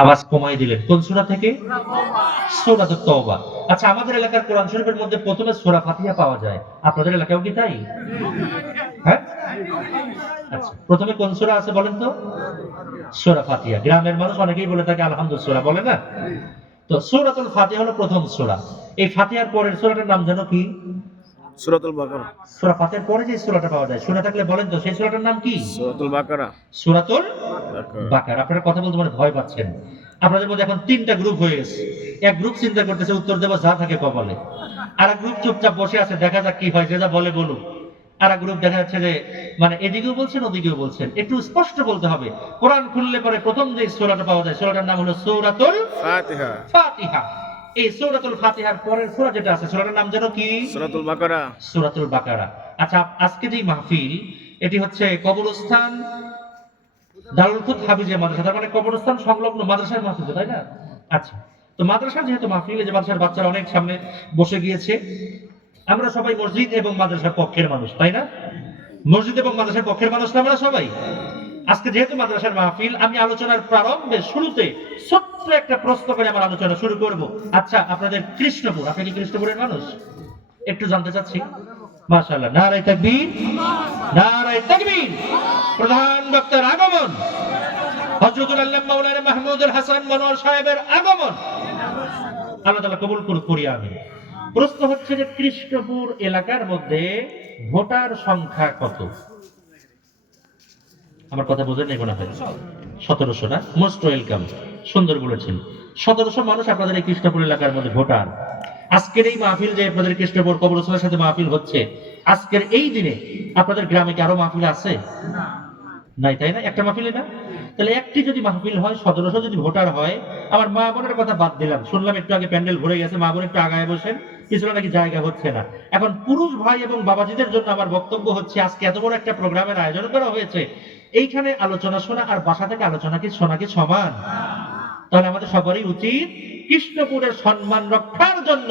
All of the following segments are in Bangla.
আওয়াজ কমাই দিলেন। কোন সূরা থেকে? সূরাতুত তাওবা। আচ্ছা, আমাদের এলাকার কোরআন শরীফের মধ্যে প্রথমে সূরা ফাতিহা পাওয়া যায়। আপনাদের এলাকায়ও কি তাই? হ্যাঁ? আচ্ছা, প্রথমে কোন সূরা আছে বলেন তো? সূরা ফাতিহা। গ্রামের মানুষ অনেকেই বলে থাকে আলহামদু সূরা, বলে না? তো সূরাতুল ফাতিহা হলো প্রথম সূরা। এই ফাতিহার পরের সূরাটার নাম জানো কি? সূরাতুল বাকারা। সূরা ফাতিহার পরে যে সূরাটা পাওয়া যায়, শুনে থাকলে বলেন তো সেই সূরাটার নাম কি? সূরাতুল বাকারা। সূরাতুল বাকারা। বাকারা। আপনারা কথা বলতে মানে ভয় পাচ্ছেন। আপনাদের মধ্যে এখন ৩ টা গ্রুপ হয়ে গেছে। এক গ্রুপ চিন্তা করতেছে উত্তর দেব যা থাকে কপালে। আরেক গ্রুপ চুপচাপ বসে আছে, দেখা যাক কি হয়, যে যা বলে বলুক। আরেক গ্রুপ দেখা যাচ্ছে যে মানে এদিকেও বলছেন ওদিকেও বলছেন। একটু স্পষ্ট বলতে হবে। কোরআন খুললে পরে প্রথম যে সূরাটা পাওয়া যায়, সূরাটার নাম হলো সূরাতুল ফাতিহা। ফাতিহা। এই সূরাতুল ফাতিহার পরের সূরা যেটা আছে, সূরাটার নাম জানো কি? সূরাতুল বাকারা। সূরাতুল বাকারা। আচ্ছা, আজকে যে মাহফিল, এটি হচ্ছে কবরস্থান দারুল খুদ হাফিজিয়া মাদ্রাসা, তার মানে কবরস্থান সংলগ্ন মাদ্রাসার মাহফিল, তাই না? আচ্ছা, তো মাদ্রাসার যেহেতু মাহফিল, এই যে মাদ্রাসার বাচ্চারা অনেক সামনে বসে গিয়েছে, আমরা সবাই মসজিদ এবং মাদ্রাসার পক্ষের মানুষ, তাই না? মসজিদ এবং মাদ্রাসার পক্ষের মানুষ না আমরা সবাই? আজকে যেহেতু মাদ্রাসার মাহফিল, আমি আলোচনার প্রারম্ভে শুরুতে ছোট্ট একটা প্রশ্ন করে আমার আলোচনা শুরু করব। আচ্ছা, আপনাদের কৃষ্ণপুর, আপনি কি কৃষ্ণপুরের মানুষ? একটু জানতে চাচ্ছি। মাশাআল্লাহ, নারায়ে তাকবীর, নারায়ে তাকবীর। প্রধান বক্তার আগমন, হযরতুল আল্লামা মাওলানা মাহমুদুল হাসান মনোয়ার সাহেবের আগমন। আল্লাহ তাআলা কবুল করুক, করি আমিন। প্রশ্ন হচ্ছে যে কৃষ্ণপুর এলাকার মধ্যে ভোটার সংখ্যা কত? আমার কথা বোঝেন নাই মনে হয়। ১৭০০ না? মোস্ট ওয়েলকাম, সুন্দর বলেছেন। ১৭০০ মানুষ আপনাদের এই কৃষ্ণপুর এলাকার মধ্যে ভোটার। আজকের এই মাহফিল যে আপনাদের কৃষ্ণপুর কবরস্থানের সাথে মাহফিল হচ্ছে, আজকের এই দিনে আপনাদের গ্রামে কি আরো মাহফিল আছে? নাই, তাই না? একটা মাহফিলে না? তাহলে একটি যদি মাহফিল হয়, ১৭০০ যদি ভোটার হয়, আমার মা বোনের কথা বাদ দিলাম। শুনলাম একটু আগে প্যান্ডেল ভরে গেছে, মা বোন একটু আগায় বসেন, পিছনে নাকি জায়গা হচ্ছে না। এখন পুরুষ ভাই এবং বাবাজিদের জন্য আমার বক্তব্য হচ্ছে, আজকে এত বড় একটা প্রোগ্রামের আয়োজন করা হয়েছে, এইখানে আলোচনা শোনা আর বাসা থেকে আলোচনা কি শোনা কি সমান? তাহলে আমাদের সবারই উচিত কৃষ্ণপুরের সম্মান রক্ষার জন্য,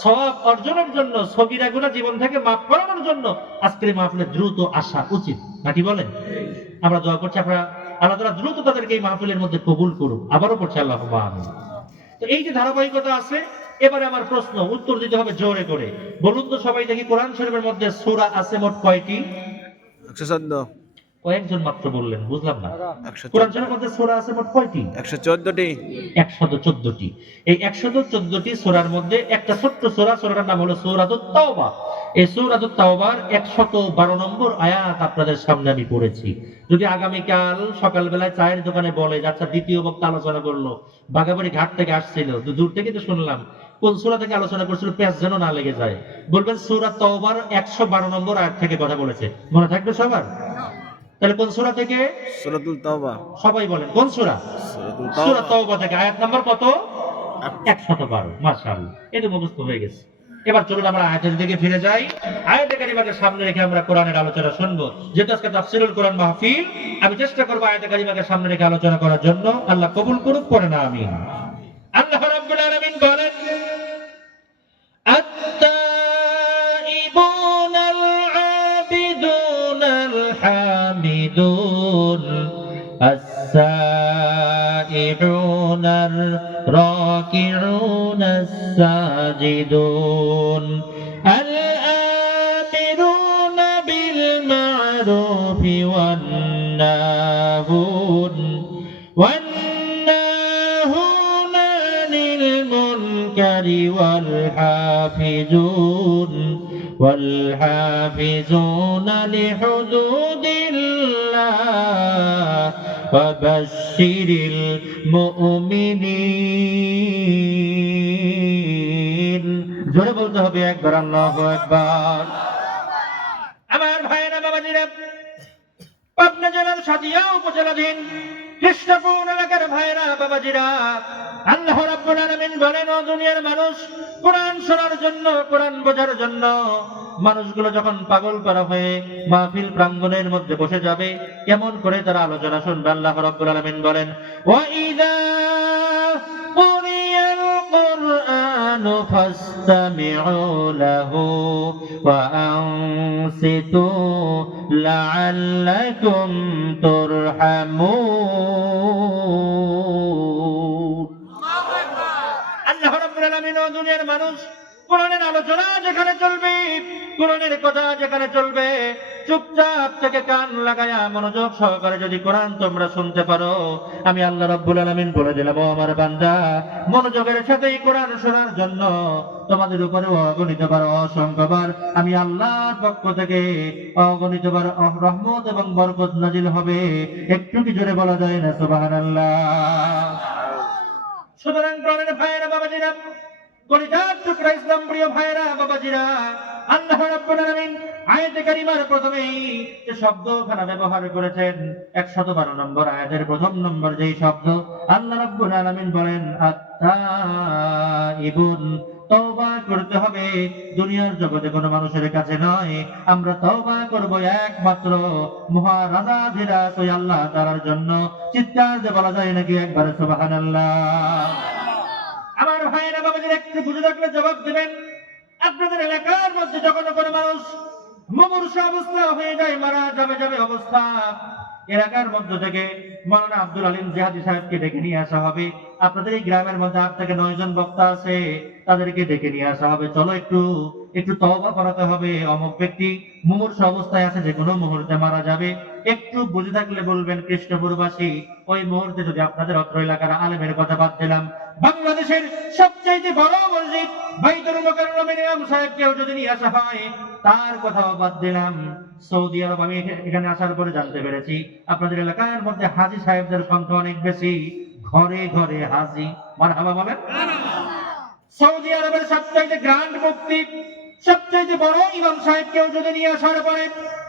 সওয়াব অর্জনের জন্য, সগীরা গুনাহ জীবন থেকে মাফ করানোর জন্য আজকের মাহফিলে দ্রুত আসা উচিত, নাকি বলেন? আমরা দোয়া করছি, আপনারা আল্লাহ তাআলা দ্রুত তাদেরকে এই মাহফিলের মধ্যে কবুল করুন। আবারও পড়ছি আল্লাহুম্মা আমিন। তো এই যে ধারাবাহিকতা আছে, এবারে আমার প্রশ্ন, উত্তর দিতে হবে জোরে করে। বলুন তো সবাই দেখি, কোরআন শরীফের মধ্যে সূরা আছে মোট কয়টি? ১১৪। কয়েকজন মাত্র বললেন, বুঝলাম না। ১১৪। কোরআন শরীফের মধ্যে সূরা আছে মোট কয়টি? ১১৪টি। ১১৪টি। এই ১১৪টি সূরার মধ্যে একটা ছোট্ট সূরা, সূরাটার নাম হলো সূরাতুত তাওবা। এই সূরাতুত তাওবার ১১২ নম্বর আয়াত আপনাদের সামনে আমি পড়েছি। যদি আগামীকাল সকালবেলায় চায়ের দোকানে বলে যে আচ্ছা দ্বিতীয় বক্তা আলোচনা করলো, বাগাবাড়ি ঘাট থেকে আসছিল, দূর থেকে তো শুনলাম, কোন সূরা থেকে আলোচনা করছিল, পেঁয়াজ যেন না লেগে যায়, বলবেন সূরা তাওবার ১১২ নম্বর আয়াত থেকে কথা বলেছে। মনে থাকবে সবার? তাহলে কোন সূরা থেকে? সূরাতুল তাওবা। সবাই বলেন কোন সূরা? সূরাতুল সূরা তাওবা। তাওবা থেকে আয়াত নাম্বার কত? ১১২। মাশাআল্লাহ, এটা মুখস্থ হয়ে গেছে। এবার চলুন আমরা আয়াতের দিকে ফিরে যাই। আয়াতে কারিমাকে সামনে রেখে আমরা কোরআনের আলোচনা শুনবো। যেহেতু আজকে তাফসীরুল কোরআন মাহফিল, আমি চেষ্টা করব আয়াতে কারিমাকে সামনে রেখে আলোচনা করার জন্য। আল্লাহ কবুল করুক, পড়েন আমিন। আল্লাহ রাব্বুল আলামিন বলেন, التائبون العابدون الحامدون السائحون الراكعون الساجدون الآمرون بالمعروف والناهون عن المنكر والحافظون لحدود الله وبشر المؤمنين। জোরে বলতে হবে একবার আল্লাহু আকবার। আমার ভাইয়েরা বাবাজিরা, পাবনা জেলার সাদিয়া উপজেলাধীন কৃষ্ণপুর এলাকার ভাইয়েরা বাবাজিরা, আল্লাহ রাব্বুল আলামিন বলেন, ও দুনিয়ার মানুষ, কোরআন শোনার জন্য, কোরআন বোঝার জন্য মানুষগুলো যখন পাগল পারা হয়ে মাহফিল প্রাঙ্গণের মধ্যে বসে যাবে, কেমন করে তারা আলোচনা শুনবে? আল্লাহ রাব্বুল আলামিন বলেন, ওয়া ইযা কুরিয়াল কুরআনু ফাসতামিউ লাহু ওয়া আনসিতু লাআল্লাকুম তুরহামুন। মানুষ কোরআনের আলোচনা যেখানে চলবে, কোরআনের কথা যেখানে চলবে, চুপচাপ থেকে কান লাগায়া মনোযোগ সহকারে যদি কোরআন তোমরা শুনতে পারো, আমি আল্লাহ রাব্বুল আলামিন বলে দিলাম, ও আমার বান্দা, মনোযোগের সাথে এই কোরআন শোনার জন্য তোমাদের উপরে অগণিতবার অসংখ্যবার আমি আল্লাহর পক্ষ থেকে অগণিতবার রহমত এবং বরকত নাজিল হবে। একটু কি জোরে বলা যায় না সুবহানাল্লাহ? সুতরাং প্রাণের ভাইয়েরা, বাবাজিরা, কলিজার টুকরা ইসলাম প্রিয় ভাইয়েরা, বাবাজিরা, আল্লাহ রাব্বুল আলামিন আয়াতে কারিমার প্রথমেই যে শব্দখানা ব্যবহার করেছেন, 112 নম্বর আয়াতের প্রথম নম্বর যেই শব্দ, আল্লাহ রাব্বুল আলামিন বলেন আত-তাইবুন, তওবা করতে হবে দুনিয়ার জগতে কোনো মানুষের কাছে নয়। আমরা তওবা করব একমাত্র মহারাজাধিরাজ ওই আল্লাহ তাআলার জন্য। চিৎকার দিয়ে বলা যায় নাকি একবার সুবহানাল্লাহ? আমার ভাইয়েরা, বাবাজিরা, একটু বুঝে থাকলে জবাব দিবেন। আপনাদের এলাকার মধ্যে যখন কোনো মানুষ মুমূর্ষু অবস্থা হয়ে যায়, মারা যাবে অবস্থা, এলাকার মধ্য থেকে মাওলানা আব্দুল আলিম জিহাদি সাহেবকে ডেকে নিয়ে আসা হবে। আপনাদের এই গ্রামের মধ্যে 8 থেকে 9 জন বক্তা আছে, তাদেরকে ডেকে নিয়ে আসা হবে। চলো একটু তওবা করাতে হবে, অমুক ব্যক্তি মুমূর্ষু অবস্থায় আছে, যে কোনো মুহূর্তে মারা যাবে। একটু বুঝে থাকলে বলবেন, কৃষ্ণপুরবাসী, ওই মুহূর্তে যদি আপনাদের অত্র এলাকার আলেমের কথা বাদ দিলাম, বাংলাদেশের সবচেয়ে বড় মসজিদ বাইতুল মুকাররমের ইমাম সাহেবকেও যদি নিয়ে আসা হয়, তার কথাও বাদ দিলাম, সৌদি আরব, আমি এখানে আসার পরে জানতে পেরেছি আপনাদের এলাকার মধ্যে হাজী সাহেবদের সংখ্যা অনেক বেশি, ঘরে ঘরে হাজী। মারহাবা বলেন। সৌদি আরবের সবচেয়ে গ্র্যান্ড মুফতি, সবচেয়ে বড় ইমাম সাহেবকেও যদি নিয়ে আসার পরে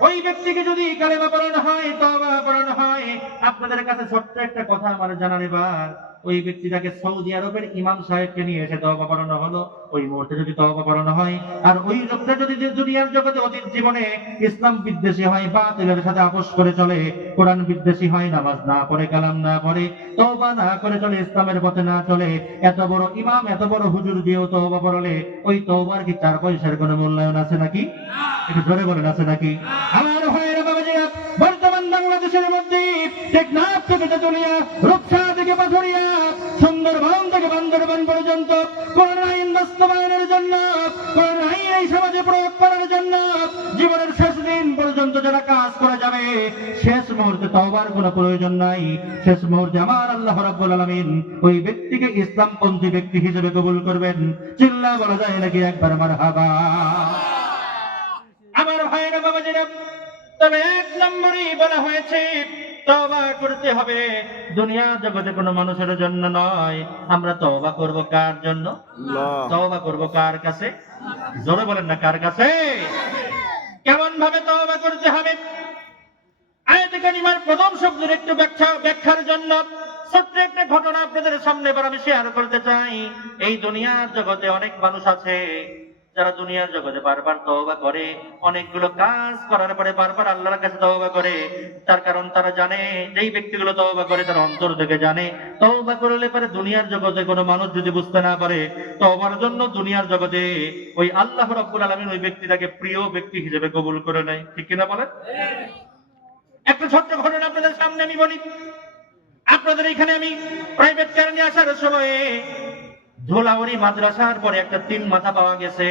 ওই ব্যক্তিকে যদি কালেমা পড়ানো হয়, তওবা পড়ানো হয়, আপনাদের কাছে ছোট্ট একটা কথা আমার জানার, এবার ওই ব্যক্তিটাকে সৌদি আরবের ইমাম সাহেবকে নিয়ে এসে তওবা পড়ানো হলো, ওই মুহূর্তে যদি তওবা পড়ানো হয়, আর ওই লোকটা যদি দুনিয়ার জগতে অতীত জীবনে ইসলাম বিদ্বেষী হয়, বাতিলের সাথে আপোষ করে চলে, কোরআন বিদ্বেষী হয়, নামাজ না পড়ে, কালাম না পড়ে, তওবা না করে চলে, ইসলামের পথে না চলে, এত বড় ইমাম, এত বড় হুজুর দিয়েও তওবা পড়লে ওই তওবার কি 4 পয়সার কোনো মূল্যায়ন আছে নাকি? একটু জোরে বলেন, আছে নাকি? আমার ভাইয়েরা, বাবাজিরা, বর্তমান বাংলাদেশের মধ্যে টেকনাফ থেকে তেতুলিয়া, রূপসা থেকে পাথুরিয়া, সুন্দরবন থেকে বান্দরবান পর্যন্ত কোরআন আইন বাস্তবায়নের জন্য, কোরআন আইন এই সমাজে প্রয়োগ করার জন্য জীবনের শেষ দিন পর্যন্ত যারা কাজ করে যাবে, শেষ মুহূর্তে তওবার কোনো প্রয়োজন নাই। শেষ মুহূর্তে আমার আল্লাহ রাব্বুল আলামিন ওই ব্যক্তিকে ইসলামপন্থী ব্যক্তি হিসেবে কবুল করবেন। চিল্লা বলা যায় নাকি একবার মারহাবা? আমার ভাইয়েরা, বাবাজিরা, তবে 1 নম্বরই বলা হয়েছে তওবা করতে হবে দুনিয়া জগতে কোনো মানুষের জন্য নয়। আমরা তওবা করব কার জন্য? তওবা করব কার কাছে? জোরে বলেন না, কার কাছে? কেমন ভাবে তওবা করতে হবে? আয়াতে কারিমার প্রথম শব্দের একটু ব্যাখ্যার জন্য ছোট্ট একটা ঘটনা আপনাদের সামনে এবার আমি শেয়ার করতে চাই। এই দুনিয়ার জগতে অনেক মানুষ আছে যারা দুনিয়ার জগতে বারবার তওবা করে, অনেকগুলো কাজ করার পরে বারবার আল্লাহর কাছে তওবা করে। তার কারণ তারা জানে, যেই ব্যক্তিগুলো তওবা করে তার অন্তর থেকে জানে, তওবা করলে পরে দুনিয়ার জগতে কোনো মানুষ যদি বুঝতে না পারে, তওবার জন্য দুনিয়ার জগতে ওই আল্লাহ রাব্বুল আলামিন ওই ব্যক্তিটাকে প্রিয় ব্যক্তি হিসেবে কবুল করে নেয়। ঠিক কিনা বলেন? একটা ছোট্ট ঘটনা আপনাদের সামনে আমি বলি। আপনাদের এখানে আমি প্রাইভেট কারে নিয়ে আসার সময় ধুলাউড়ি মাদ্রাসার পরে একটা 3 মাথা পাওয়া গেছে।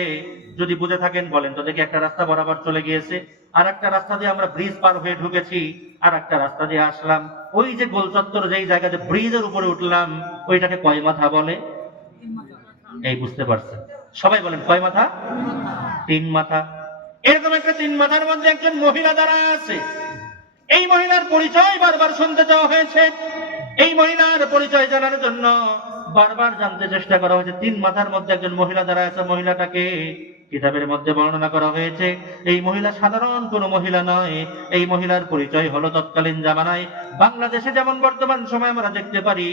যদি বুঝে থাকেন বলেন তো দেখি। একটা রাস্তা বরাবর চলে গিয়েছে, আর একটা রাস্তা দিয়ে আমরা ব্রিজ পার হয়ে ঢুকেছি, আর একটা রাস্তা দিয়ে আসলাম। ওই যে গোল চত্বর, যেই জায়গাতে ব্রিজের উপরে উঠলাম, ওইটাকে কয় মাথা বলে? এই বুঝতে পারছেন? সবাই বলেন কয় মাথা? 3 মাথা। এরকম একটা 3 মাথার মধ্যে একজন মহিলা দাঁড়ায় আছে। এই মহিলার পরিচয় বারবার শুনতে চাওয়া হয়েছে। এই মহিলার পরিচয় জানার জন্য বারবার জানতে চেষ্টা করা হয়েছে। 3 মাথার মধ্যে একজন মহিলা দাঁড়ায় আছে। মহিলাটাকে কিতাবের মধ্যে বর্ণনা করা হয়েছে, এই মহিলা সাধারণ কোনো মহিলা নয়। এই মহিলার পরিচয় হলো তৎকালীন জামানায় বাংলাদেশে যেমন বর্তমান সময় আমরা দেখতে পারি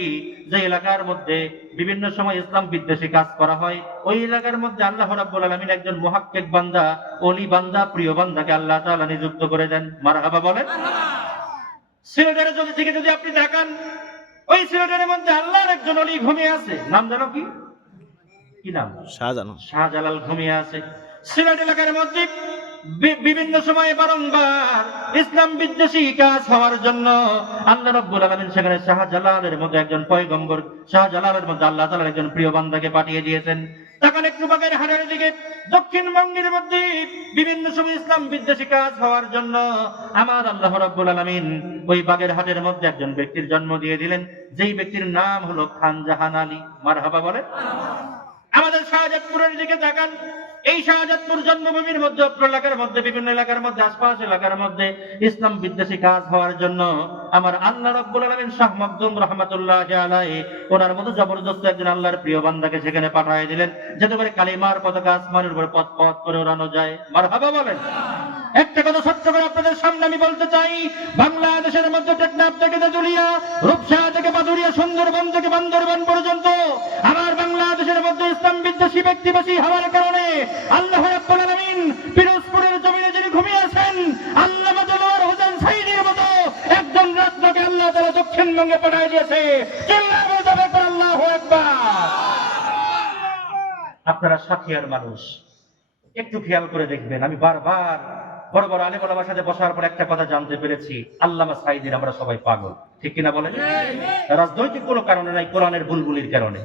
যে এলাকার মধ্যে বিভিন্ন সময় ইসলাম বিদ্বেষী কাজ করা হয়, ওই এলাকার মধ্যে আল্লাহ রাব্বুল আলামিন একজন মুহাক্কিক বান্দা, ওলি বান্দা, প্রিয় বান্দাকে আল্লাহ তাআলা নিযুক্ত করে দেন। মারহাবা বলেন। সিলেটের যদি আপনি তাকান, ওই সিলেটের মধ্যে আল্লাহর একজন ওলি ঘুমিয়ে আছে। নাম জানো কি? কি নাম? শাহজালাল ঘুমিয়ে আছে। সিলেট এলাকার মধ্যে বিভিন্ন সময়ে বারংবার ইসলাম বিদ্বেষী কাজ হওয়ার জন্য আল্লাহ রাব্বুল আলামিন সেখানে শাহজালালের মধ্যে একজন পয়গম্বর, শাহজালালের মধ্যে আল্লাহ তাআলা একজন প্রিয় বান্দাকে পাঠিয়ে দিয়েছেন। তখন একটু বাগের হাটের দিকে দক্ষিণবঙ্গের মধ্যে বিভিন্ন সময় ইসলাম বিদ্বেষী কাজ হওয়ার জন্য আমার আল্লাহ রাব্বুল আলামিন ওই বাগের হাটের মধ্যে একজন ব্যক্তির জন্ম দিয়ে দিলেন, যেই ব্যক্তির নাম হলো খান জাহান আলী। মারহাবা বলে। আমাদের শাহজাদপুরের দিকে তাকান, এই শাহজাদপুর জন্মভূমির মধ্যে অত্র এলাকার মধ্যে বিভিন্ন এলাকার মধ্যে আশপাশ এলাকার মধ্যে ইসলাম বিদ্বেষী কাজ হওয়ার জন্য আমার আল্লাহ রাব্বুল আলামিন শাহ মাকদুম রাহমাতুল্লাহি আলাইহি ওনার মতো জবরদস্ত একজন আল্লাহর প্রিয় বান্দাকে সেখানে পাঠিয়ে দিলেন, যাতে করে কালিমার পতাকা আসমানের উপরে পথ পথ করে ওড়ানো যায়। মারহাবা বলেন। একটা কথা সত্য করে আপনাদের সামনে আমি বলতে চাই, বাংলাদেশের মধ্যে টেকনাফ থেকে তেঁতুলিয়া, রূপসা থেকে পাথুরিয়া, সুন্দরবন থেকে বান্দরবান পর্যন্ত আমার বাংলাদেশের মধ্যে ইসলাম বিদ্বেষী ব্যক্তি বেশি হওয়ার কারণে আল্লাহ রাব্বুল আলামিন পিরোজপুরের জমিনে যিনি ঘুমিয়ে আছেন আল্লামা দেলোয়ার হোসেন সাঈদীর মতো একজন রত্নকে আল্লাহ তাআলা দক্ষিণবঙ্গে পাঠিয়ে দিয়েছে। চিল্লায়ে বলতে হবে আল্লাহু আকবার। আপনারা সাথিয়ার মানুষ, একটু খেয়াল করে দেখবেন, আমি বারবার বড় বড় আলেম ওলামার সাথে বসার পর একটা কথা জানতে পেরেছি, আল্লামা সাঈদীর আমরা সবাই পাগল। ঠিক কিনা বলেন? রাজনৈতিক কোনো কারণে নাই, কোরআনের বুলবুলির কারণে।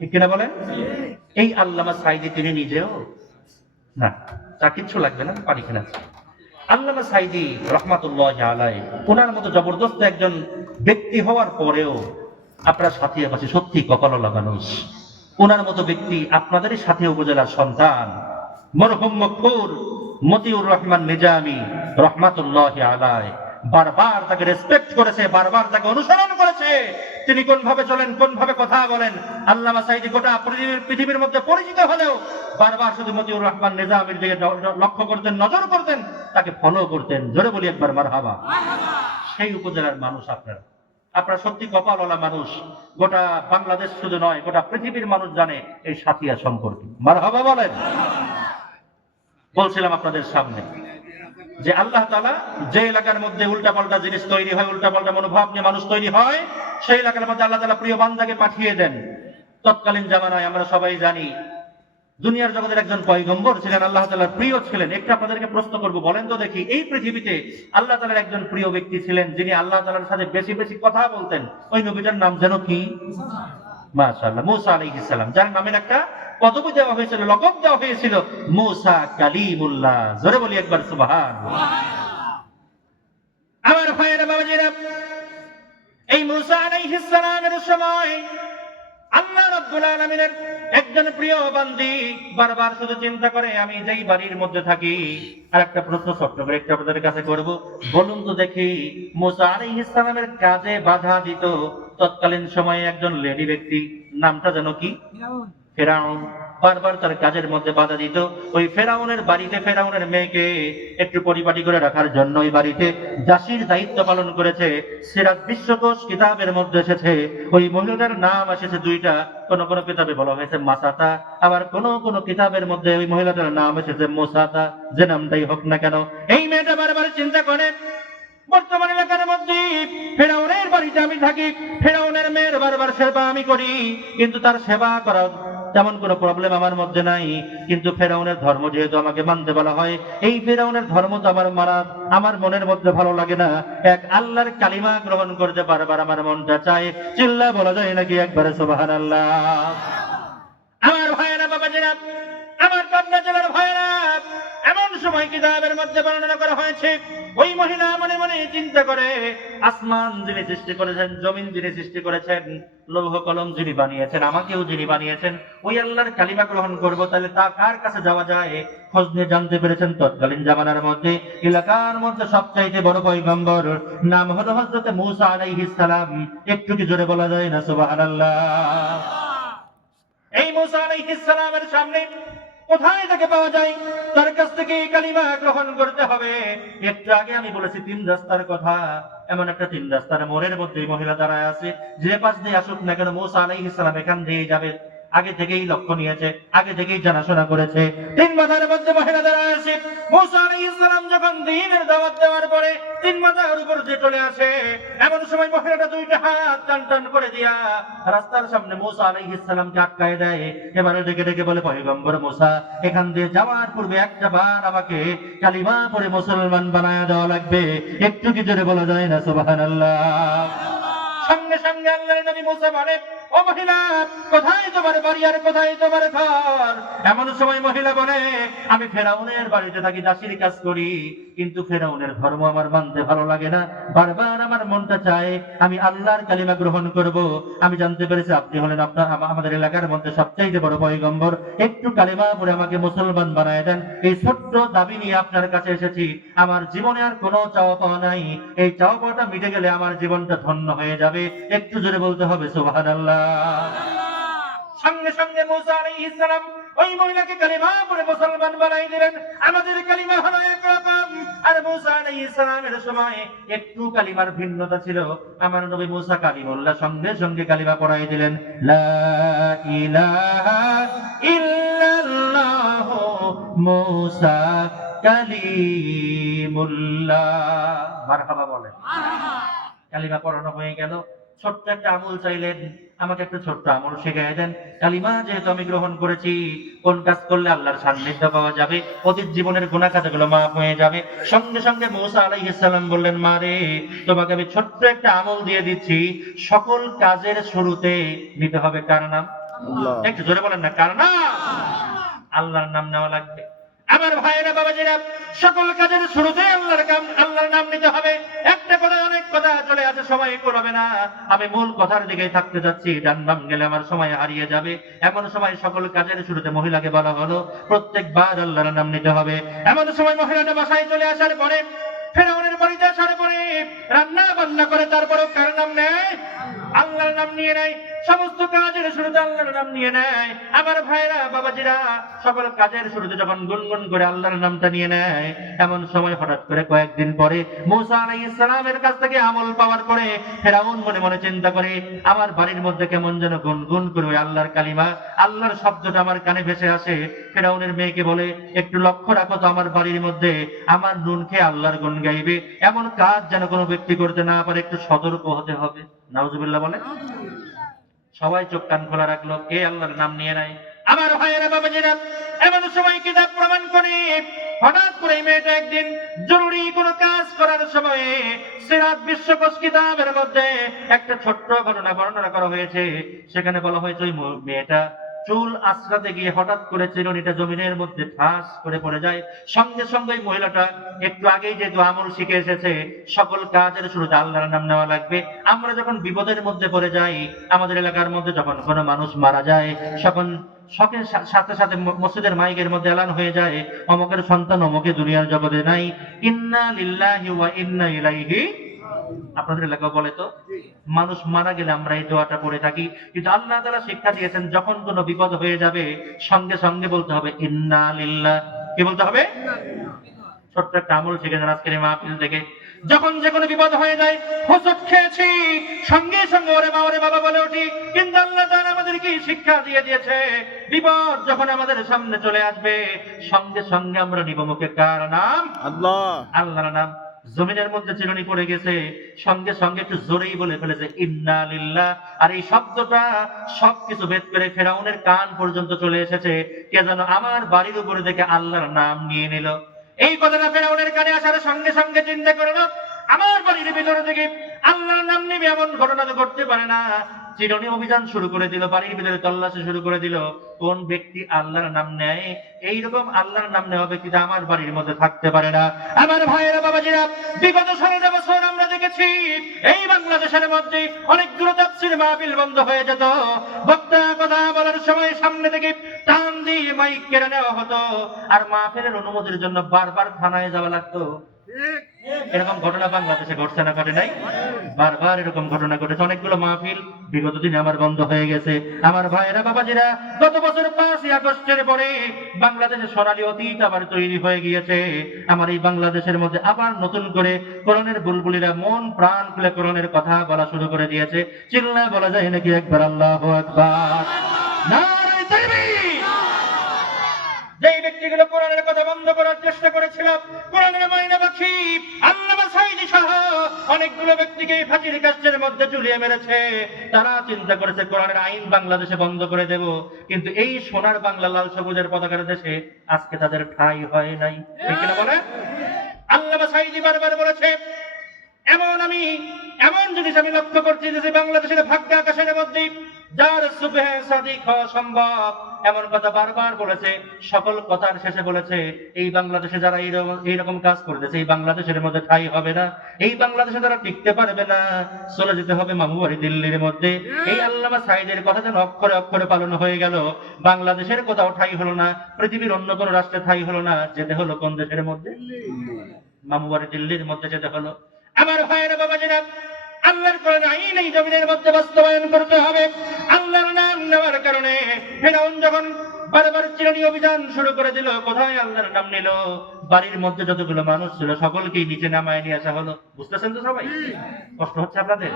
ঠিক কিনা বলেন? এই আল্লামা সাঈদী তিনি নিজেও না, তা কিচ্ছু লাগবে না, পানি কিনা। আল্লামা সাঈদী রাহমাতুল্লাহি আলাইহি ওনার মতো জবরদস্ত একজন ব্যক্তি হওয়ার পরেও আপনারা সাথিয়া পাশে সত্যি কপালওয়ালা মানুষ। ওনার মতো ব্যক্তি আপনাদেরই সাথিয়া উপজেলার সন্তান মরহুম মকফুর মতিউর রহমান নিজামী রাহমাতুল্লাহি আলাইহি বারবার তাকে রেসপেক্ট করেছে, বারবার তাকে অনুসরণ করেছে। তিনি কোন ভাবে চলেন, কোন ভাবে কথা বলেন, আল্লামা সাঈদী গোটা পৃথিবীর মধ্যে পরিচিত হলেও বারবার শুধু মতিউর রহমান নিজামীর দিকে লক্ষ্য করতেন, নজর করতেন, তাকে ফলো করতেন। জোরে বলি একবার মারহাবা। সেই উপজেলার মানুষ আপনারা, আপনারা সত্যি কপালওয়ালা মানুষ। গোটা বাংলাদেশ শুধু নয়, গোটা পৃথিবীর মানুষ জানে এই সাথিয়া সম্পর্কে। মারহাবা বলেন। বলছিলাম আপনাদের সামনে যে আল্লাহ তাআলা যে এলাকার মধ্যে উল্টাপাল্টা জিনিস তৈরি হয়, উল্টাপাল্টা মনোভাব নিয়ে মানুষ তৈরি হয়, সেই এলাকার মধ্যে আল্লাহ তাআলা প্রিয় বান্দাকে পাঠিয়ে দেন। তৎকালীন জামানায় আমরা সবাই জানি দুনিয়ার জগতের একজন পয়গম্বর ছিলেন, আল্লাহ তাআলার প্রিয় ছিলেন। একটু আপনাদেরকে প্রশ্ন করব, বলেন তো দেখি, এই পৃথিবীতে আল্লাহ তাআলার একজন প্রিয় ব্যক্তি ছিলেন যিনি আল্লাহ তাআলার সাথে বেশি বেশি কথা বলতেন, ওই নবীটার নাম যেন কি? মাশাআল্লাহ, মূসা আলাইহিস সালাম, যার নামের একটা পদবি দেওয়া হয়েছিল, লকব দেওয়া হয়েছিল মূসা কালিমুল্লাহ। জোরে বলি একবার সুবহানাল্লাহ। আমার ভাইয়েরা, বাবাজিরা, এই মূসা আলাইহিস সালামের সময় আল্লাহ রাব্বুল আলামিনের একজন প্রিয় বান্দী বারবার শুধু চিন্তা করে, আমি যেই বাড়ির মধ্যে থাকি। আর একটা প্রশ্ন ছোট্ট করে একটু আপনাদের কাছে করব, বলুন তো দেখি, মূসা আলাইহিস সালামের কাজে বাধা দিত তৎকালীন সময়ে একজন লেডি ব্যক্তি, নামটা যেন কি? ফেরাউন। বারবার তার কাজের মধ্যে বাধা দিত। ওই ফেরাউনের বাড়িতে ফেরাউনের মেয়েকে একটু পরিপাটি করে রাখার জন্য ওই বাড়িতে দাসীর দায়িত্ব পালন করেছে। সিরাত বিশ্বকোষ কিতাবের মধ্যে এসেছে, ওই মহিলার নাম এসেছে দুইটা। কোন কোন কিতাবে বলা হয়েছে মাসাতা, আবার কোন কোন কিতাবের মধ্যে ওই মহিলাটার নাম এসেছে মোসাতা। যে নামটাই হোক না কেন, এই মেয়েটা বারবার চিন্তা করে, বর্তমান এলাকার মধ্যে ফেরাউনের বাড়িতে আমি থাকি, ফেরাউনের মেয়ের বারবার সেবা আমি করি, কিন্তু তার সেবা করা তেমন কোনো প্রবলেম আমার মধ্যে নাই। কিন্তু ফেরাউনের ধর্ম যেহেতু আমাকে মানতে বলা হয়, এই ফেরাউনের ধর্ম তো আমার মনের মধ্যে ভালো লাগে না। এক আল্লাহর কালিমা গ্রহণ করতে বারবার আমার মনটা চায়। চিল্লা বলা যায় নাকি একবারে সুবহানাল্লাহ? আমার ভাইয়েরা, বাবাজিরা, আমার পাবনা জেলার ভাইয়েরা, এমন সময় কিতাবের মধ্যে বর্ণনা করা হয়েছে, ওই মহিলা মনে মনে চিন্তা করে, আসমান যিনি সৃষ্টি করেছেন, জমিন যিনি সৃষ্টি করেছেন, লৌহ কলম যিনি বানিয়েছেন, আমাকেও যিনি বানিয়েছেন, ওই আল্লাহর কালিমা গ্রহণ করবো, তাহলে তা কার কাছে যাওয়া যায়? খোঁজ নিয়ে জানতে পেরেছেন তৎকালীন জামানার মধ্যে এলাকার মধ্যে সবচাইতে বড় পয়গম্বর নাম হলো হযরত মূসা আলাইহিস সালাম। একটু কি জোরে বলা যায় না সুবহানাল্লাহ? এই মূসা আলাইহিস সালামের সামনে কোথায় তাকে পাওয়া যায়? তার কাছ থেকে কালিমা গ্রহণ করতে হবে। একটু আগে আমি বলেছি 3 রাস্তার কথা, এমন একটা 3 রাস্তার মোড়ের মধ্যে মহিলা দাঁড়ায় আছে। যে পাশ দিয়ে আসুক না কেন মূসা আলাইহিস সালাম এখান দিয়ে যাবে, আগে থেকেই লক্ষ্য নিয়েছে, আগে থেকেই জানাশোনা করেছে। 3 মাথার মধ্যে মহিলা দাঁড়ায় আছে। মূসা আলাইহিস সালাম যখন দ্বীনের দাওয়াত দেওয়ার পরে 3 মাথার উপর যে চলে আসে, এমন সময় মহিলাটা 2টা হাত টান টান করে দিয়া রাস্তার সামনে মূসা আলাইহিস সালামকে আটকায় দেয়। এবারে ডেকে ডেকে বলে, পয়গম্বর মূসা, এখান দিয়ে যাওয়ার পূর্বে একটা বার আমাকে কালিমা পড়ে মুসলমান বানায় দেওয়া লাগবে। একটু কি জোরে বলা যায় না সুবহানাল্লাহ? সঙ্গে সঙ্গে আল্লাহর নবী মুসা বলে, ও মহিলা, কোথায় তোমার বাড়ি আর কোথায় তোমার ঘর? এমন সময় মহিলা বলে, আমি ফেরাউনের বাড়িতে থাকি, দাসীর কাজ করি, কিন্তু ফেরাউনের ধর্ম আমার মানতে ভালো লাগে না, বারবার আমার মনটা চায় আমি আল্লাহর কালিমা গ্রহণ করব। আমি জানতে পেরেছি আপনি হলেন আমাদের এলাকার মধ্যে সবচাইতে বড় পয়গম্বর, একটু কালিমা পড়ে আমাকে মুসলমান বানায় দেন। এই ছোট্ট দাবি নিয়ে আপনার কাছে এসেছি। আমার জীবনে আর কোনো চাওয়া পাওয়া নাই, এই চাওয়া পাওয়াটা মিটে গেলে আমার জীবনটা ধন্য হয়ে যাবে। একটু জোরে বলতে হবে সুবহানাল্লাহ। সঙ্গে সঙ্গে মুসা আলাইহিস সালাম ওই মহিলাকে কালিমা পড়ে মুসলমান বানাই দিলেন। আমাদের কালিমা হলো একরকম, আর মুসা আলাইহিস সালামের সময় একটু কালিমার ভিন্নতা ছিল। আমার নবী মুসা কালিমুল্লাহ সঙ্গে সঙ্গে কালিমা পড়াই দিলেন, লা ইলাহা ইল্লাল্লাহ মুসা কালিমুল্লাহ। মারহাবা বলেন। কালিমা পড়ানো হয়ে গেল। ছোট্ট একটা আমল চাইলেন, আমাকে একটা ছোট্ট আমল শিখিয়ে দেন। কালিমা যেহেতু আমি গ্রহণ করেছি, কোন কাজ করলে আল্লাহর সান্নিধ্য পাওয়া যাবে, অতীত জীবনের গুনাহ খাতাগুলো মাফ হয়ে যাবে। সঙ্গে সঙ্গে মুসা আলাইহিস সালাম বললেন, মা রে, তোমাকে আমি ছোট্ট একটা আমল দিয়ে দিচ্ছি। সকল কাজের শুরুতে নিতে হবে কার নাম? আল্লাহ। একটু জোরে বলেন না, কার নাম? আল্লাহর নাম নেওয়া লাগবে। আমার ভাইয়েরা, বাবাজিরা, সকল কাজের শুরুতে আল্লাহর নাম নিতে হবে। একটা কথা অনেক কথা চলে আসে, সময় করবে না। আমি মূল কথার দিকে থাকতে যাচ্ছি, ডান বাম গেলে আমার সময় হারিয়ে যাবে। এমন সময় সকল কাজের শুরুতে মহিলাকে বলা হলো প্রত্যেকবার আল্লাহর নাম নিতে হবে। এমন সময় মহিলাটা বাসায় চলে আসার পরে, ফেরাউনের বাড়িতে আসার পরে রান্না বান্না করে তারপরে কার নাম নেয়? আল্লাহর নাম নিয়ে নেয়। সমস্ত কাজের শুরুতে আল্লাহর নাম নিয়ে নেয়। আমার ভাইরা, বাবাজিরা, সকল কাজের শুরুতে যখন গুনগুন করে আল্লাহর নামটা নিয়ে নেয়, এমন সময় হঠাৎ করে কয়েকদিন পরে মুসা আলাইহিস সালামের কাছ থেকে আমল পাওয়ার পরে ফেরাউন মনে মনে চিন্তা করে, আমার বাড়ির মধ্যে কেমন যেন গুনগুন করে ওই আল্লাহর কালিমা, আল্লাহর শব্দটা আমার কানে ভেসে আসে। ফেরাউনের মেয়েকে বলে, একটু লক্ষ্য রাখো তো, আমার বাড়ির মধ্যে আমার নুন খেয়ে আল্লাহর গুণ গাইবে, এমন কাজ যেন কোনো ব্যক্তি করতে না পারে, একটু সতর্ক হতে হবে। নাউজুবিল্লাহ বলে। সবাই চোখ কান খোলা রাখলো, কে আল্লাহর নাম নিয়ে নেয়। আমার ভাইয়েরা, বাবাজিরা, এমন সময় কিতাব প্রমাণ করে হঠাৎ করে এই মেয়েটা একদিন জরুরি কোনো কাজ করার সময়ে সিরাত বিশ্বকোষ কিতাবের মধ্যে একটা ছোট্ট ঘটনা বর্ণনা করা হয়েছে। সেখানে বলা হয়েছে ওই মেয়েটা চুল আশ্রাতে গিয়ে হঠাৎ করে চিরুনিটা জমিনের মধ্যে ঠাস করে পড়ে যায়। সঙ্গে সঙ্গে ওই মহিলাটা একটু আগেই যেহেতু আমল শিখে এসেছে, সকল কাজের শুরুতে আল্লাহর নাম নেওয়া লাগবে। আমরা যখন বিপদের মধ্যে পড়ে যাই, আমাদের এলাকার মধ্যে যখন কোনো মানুষ মারা যায়, তখন শখের সাথে সাথে মসজিদের মাইকের মধ্যে এলান হয়ে যায়, অমকের সন্তান অমকে দুনিয়ার জগতে নাই, ইন্না লিল্লাহি ওয়া ইন্না ইলাইহি। আপনাদের এলাকা বলে তো, মানুষ মারা গেলে আমরা এই দোয়াটা পড়ে থাকি, কিন্তু আল্লাহ তাআলা শিক্ষা দিয়েছেন যখন কোনো বিপদ হয়ে যাবে সঙ্গে সঙ্গে বলতে হবে ইন্না লিল্লাহ। কি বলতে হবে? ছোট্ট একটা আমল শিখেছেন আজকের এই মাহফিল থেকে। যখন যে কোনো বিপদ হয়ে যায়, হোঁচট খেয়েছি, সঙ্গে সঙ্গে ওরে মা ওরে বাবা বলে উঠি। কিন্তু আল্লাহ তাআলা আমাদেরকে শিক্ষা দিয়ে দিয়েছে, বিপদ যখন আমাদের সামনে চলে আসবে সঙ্গে সঙ্গে আমরা নিব মুখে কার নাম? আল্লাহ। আল্লাহর নাম। জমিনের মধ্যে চিরুনি পড়ে গেছে, সঙ্গে সঙ্গে একটু জোরেই বলে ফেলেছে ইন্না লিল্লাহ। আর এই শব্দটা সবকিছু ভেদ করে ফেরাউনের কান পর্যন্ত চলে এসেছে। কে যেন আমার বাড়ির উপরে থেকে আল্লাহর নাম নিয়ে নিল। এই কথাটা ফেরাউনের কানে আসার সঙ্গে সঙ্গে চিন্তা করলো, আমার বাড়ির ভিতরে থেকে আল্লাহর নাম নিবে, এমন ঘটনা তো ঘটতে পারে না। চিরুনি অভিযান শুরু করে দিল, বাড়ির ভিতরে তল্লাশি শুরু করে দিল। কোন ব্যক্তি আল্লাহর নাম নেয়, এইরকম আল্লাহর নাম নেওয়া ব্যক্তিটা আমার বাড়ির মধ্যে থাকতে পারে না। আমার ভাইয়েরা, বাবাজিরা, বিগত 16 বছর আমরা দেখেছি এই বাংলাদেশের মধ্যে অনেকগুলো তাফসীর মাহফিল বন্ধ হয়ে যেত। বক্তা কথা বলার সময় সামনে থেকে টান দিয়ে মাইক কেড়ে নেওয়া হতো, আর মাহফিলের অনুমতির জন্য বারবার থানায় যাওয়া লাগতো। এরকম ঘটনা বাংলাদেশে ঘটছে না, ঘটে নাই? বারবার এরকম ঘটনা ঘটেছে। অনেকগুলো মাহফিল বিগত দিনে আমার বন্ধ হয়ে গেছে। আমার ভাইয়েরা, বাবাজিরা, গত বছর 5ই আগস্টের পরে বাংলাদেশের সোনালী অতীত আবার তৈরি হয়ে গিয়েছে। আমার এই বাংলাদেশের মধ্যে আবার নতুন করে কোরআনের বুলবুলিরা মন প্রাণ খুলে কোরআনের কথা বলা শুরু করে দিয়েছে। চিল্লা বলা যায় নাকি একবার আল্লাহু আকবার? নারে তাকবীর! যেই ব্যক্তিগুলো কোরআনের কথা বন্ধ করার চেষ্টা করেছিল, কোরআনের মাইনাবাখী আল্লামা সাঈদী সহ অনেকগুলো ব্যক্তিকে ফাঁসির কাষ্ঠের মধ্যে ঝুলিয়ে মেরেছে। তারা চিন্তা করেছে কোরআনের আইন বাংলাদেশে বন্ধ করে দেব, কিন্তু এই সোনার বাংলা লাল সবুজের পতাকার দেশে আজকে তাদের ঠাঁই হয় নাই। ঠিক কিনা বলে? আল্লামা সাঈদী বারবার বলেছে, এমন জিনিস আমি লক্ষ্য করছি যে বাংলাদেশের ভাগ্য আকাশের মধ্যে যার সুবহে সাদিক হওয়া সম্ভব এমন কথা বারবার বলেছে। সকল কথার শেষে বলেছে এই বাংলাদেশে যারা এইরকম কাজ করতেছে এই বাংলাদেশের মধ্যে ঠাঁই হবে না, এই বাংলাদেশে যারা টিকতে পারবে না, চলে যেতে হবে মামুবাড়ি দিল্লির মধ্যে। এই আল্লামা সাঈদের কথা যেন অক্ষরে অক্ষরে পালন হয়ে গেল। বাংলাদেশের কোথাও ঠাঁই হলো না, পৃথিবীর অন্য কোনো রাষ্ট্রে ঠাঁই হলো না, যেতে হলো কোন দেশের মধ্যে? মামুবাড়ি দিল্লির মধ্যে যেতে হলো। আমার ভাইয়েরা বাবাজিরা, আল্লাহর কোরআন আইন এই জমিনের মধ্যে বাস্তবায়ন করতে হবে। আল্লাহর নাম নেওয়ার কারণে ফিরআউন যখন বারবার চিরুনি অভিযান শুরু করে দিল, কোথায় আল্লাহর নাম নিল, বাড়ির মধ্যে যতগুলো মানুষ ছিল সকলকেই নিচে নামায় নিয়ে আসা হলো। বুঝতেছেন তো সবাই? কষ্ট হচ্ছে আপনাদের?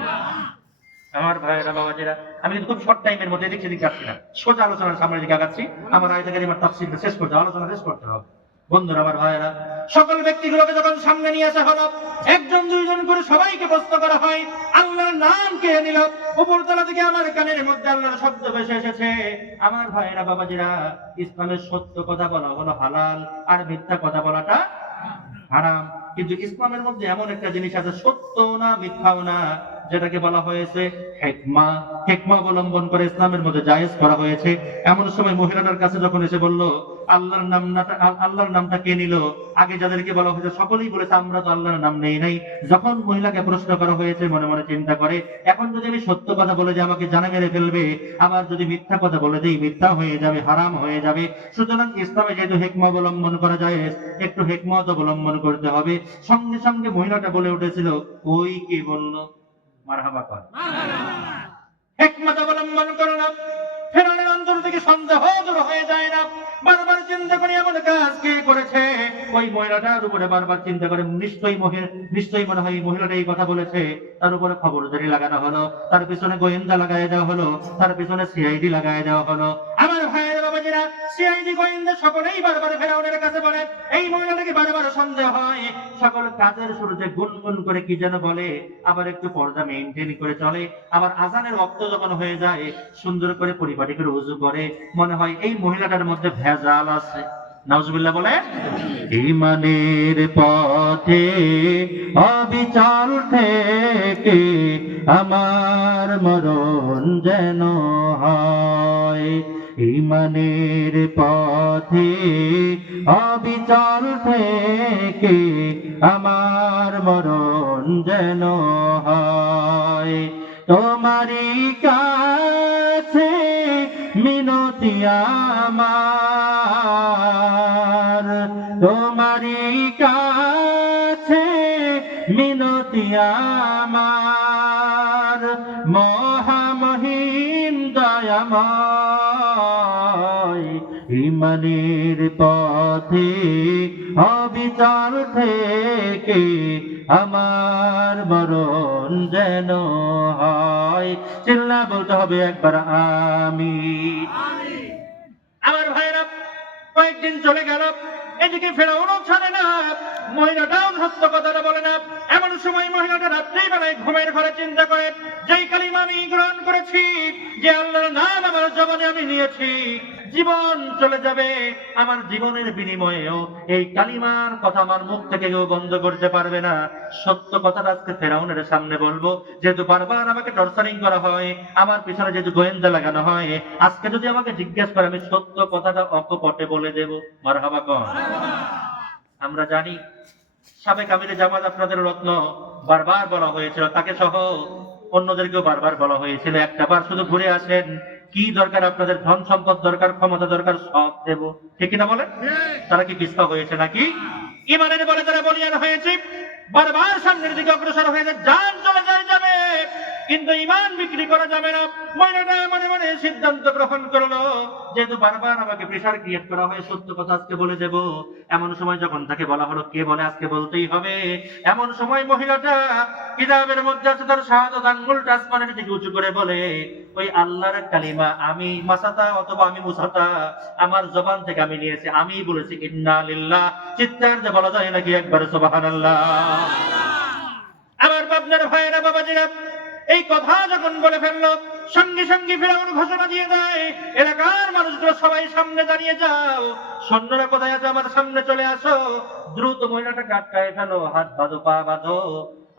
আমার ভাইয়েরা বাবাজিরা, আমি কিন্তু খুব শর্ট টাইমের মধ্যে এদিক সেদিক যাচ্ছি না, সোজা আলোচনার সামনের দিকে আগাচ্ছি। আমার আয়াতে কারিমার তাফসীরটা শেষ করতে, আলোচনা শেষ করতে হবে। বন্ধুরা, আমার ভাইয়েরা, সকল ব্যক্তিগুলোকে যখন সামনে নিয়ে আসা হলো, একজন দুইজন করে সবাইকে প্রশ্ন করা হয়, আল্লাহর নাম কে নিল? উপরতলা থেকে আমার কানের মধ্যে আল্লাহর শব্দ ভেসে এসেছে। আমার ভাইয়েরা বাবাজিরা, ইসলামের সত্য কথা বলা হলো হালাল, আর মিথ্যা কথা বলাটা হারাম। কিন্তু ইসলামের মধ্যে এমন একটা জিনিস আছে, সত্য না মিথ্যাও না, যেটাকে বলা হয়েছে হিকমা। হিকমা অবলম্বন করে ইসলামের মধ্যে জায়েজ করা হয়েছে। এমন সময় মহিলাটার কাছে যখন এসে বলল আল্লাহর নামটা কে নিল, আগে যাদেরকে বলা হয়েছে সকলেই বলেছে আমরা তো আল্লাহর নাম নেই নাই। যখন মহিলাকে প্রশ্ন করা হয়েছে, মনে মনে চিন্তা করে, এখন যদি আমি সত্য কথা বলে যে আমাকে জানা মেরে ফেলবে, আবার যদি মিথ্যা কথা বলে দেই মিথ্যা হয়ে যাবে, হারাম হয়ে যাবে। সুতরাং ইসলামে যেহেতু হিকমা অবলম্বন করা যায়, একটু হিকমত অবলম্বন করতে হবে। সঙ্গে সঙ্গে মহিলাটা বলে উঠেছিল, ওই কে বলল? মারহাবা কর। হিকমত অবলম্বন করো না, ফেরাউনের অন্তর থেকে সন্দেহ দূর হয়ে যায় না। বারবার চিন্তা করে এমন কাজ কে করেছে, ওই মহিলাটার উপরে বারবার চিন্তা করে নিশ্চয়ই মনে হয় এই মহিলাটা এই কথা বলেছে। তার উপরে খবরদারি লাগানো হলো, তার পিছনে গোয়েন্দা লাগাই দেওয়া হলো, তার পিছনে সিআইডি লাগাই দেওয়া হলো। আমার ভাইয়ের বাবাজিরা, সিআইডি গোয়েন্দা সকলেই বারবার ফেরাউনের কাছে বলে, এই মহিলাটাকে বারবার সন্দেহ হয়। সকল কাজের শুরুতে গুনগুন করে কি যেন বলে, আবার একটু পর্দা মেইনটেইন করে চলে। আবার আজানের ওয়াক্ত যখন হয়ে যায়, সুন্দর করে পরিপাটি করে ওযু করে। মনে হয় এই মহিলাটার মধ্যে ভেজাল আছে। নাউজুবিল্লাহ বলে। ঈমানের পথে অবিচল থেকে আমার মরণ যেন হয়। ঈমানের পথে অবিচল থেকে আমার মরণ যেন হয়। তোমারই কাছে মিনতি আমার, তোমারই কাছে মিনতি আমার, মহামহিম দয়াময়। ঈমানের পথে অবিচল থেকে আমার মরণ যেন হয়। চিল্লা বলতে হবে একবার আমিন। আমার ভাইরা, কয়েকদিন চলে গেল, এদিকে ফেরাউনও ছাড়ে না, মহিলাটাও সত্য কথাটা বলে না। এমন সময় মহিলাটা রাত্রিবেলায় ঘুমের ঘরে চিন্তা করে, যেই কালিমা আমি গ্রহণ করেছি, যে আল্লাহর নাম আমার জবানে আমি নিয়েছি, জীবন চলে যাবে, আমার জীবনের বিনিময়েও এই কালিমার কথা আমার মুখ থেকে কেউ বন্ধ করতে পারবে না। সত্য কথাটা আজকে ফেরাউনের সামনে বলবো। যেহেতু বারবার আমাকে টর্চারিং করা হয়, আমার পিছনে যেহেতু গোয়েন্দা লাগানো হয়, আজকে যদি আমাকে জিজ্ঞেস করে, আমি সত্য কথাটা অকপটে বলে দেব। মারহাবা কর। আমরা জানি সাবেক আমিরে জামাত আপনাদের রত্ন, বারবার বলা হয়েছিল, তাকে সহ অন্যদেরকেও বারবার বলা হয়েছিল, একটা বার শুধু ঘুরে আসেন, কি দরকার আপনাদের? ধন সম্পদ দরকার, ক্ষমতা দরকার, সব দেব। ঠিক কিনা বলেন? তারা কি পিছপা হয়েছে নাকি? ইমানের বলে তারা বলিয়ান হয়েছে, বারবার সামনের দিকে অগ্রসর হয়ে যায়, জান চলে যায় যাবে, কিন্তু ইমান বিক্রি করা যাবে না। মহিলাটা মনে মনে সিদ্ধান্ত গ্রহণ করলো, যেহেতু বারবার আমাকে প্রেসার ক্রিয়েট করা হয়, সত্য কথা আজকে বলে দেব। এমন সময় যখন তাকে বলা হলো কে বলে, আজকে বলতেই হবে। এমন সময় মহিলাটা কিতাবের মধ্যে আছে, তার শাহাদাত আঙ্গুলটা আসমানের দিকে উঁচু করে বলে, ওই আল্লাহর কালিমা আমি মাসাতা অথবা আমি মুসাতা, আমার জবান থেকে আমি নিয়েছি, আমি বলেছি ইন্না লিল্লাহ। চিৎকার যে বলা যায় নাকি একবার সুবহানাল্লাহ? আমার আপনার ভাইয়েরা বাবাজিরা, এই কথা যখন বলে ফেললো, সঙ্গে সঙ্গে ফেরাউন ঘোষণা দিয়ে দেয়, এলাকার মানুষগুলো সবাই সামনে দাঁড়িয়ে যাও, সৈন্যরা কোথায় আছে আমার সামনে চলে আসো। দ্রুত মহিলাটাকে আটকায় ফেলো, হাত বাঁধো, পা বাঁধো,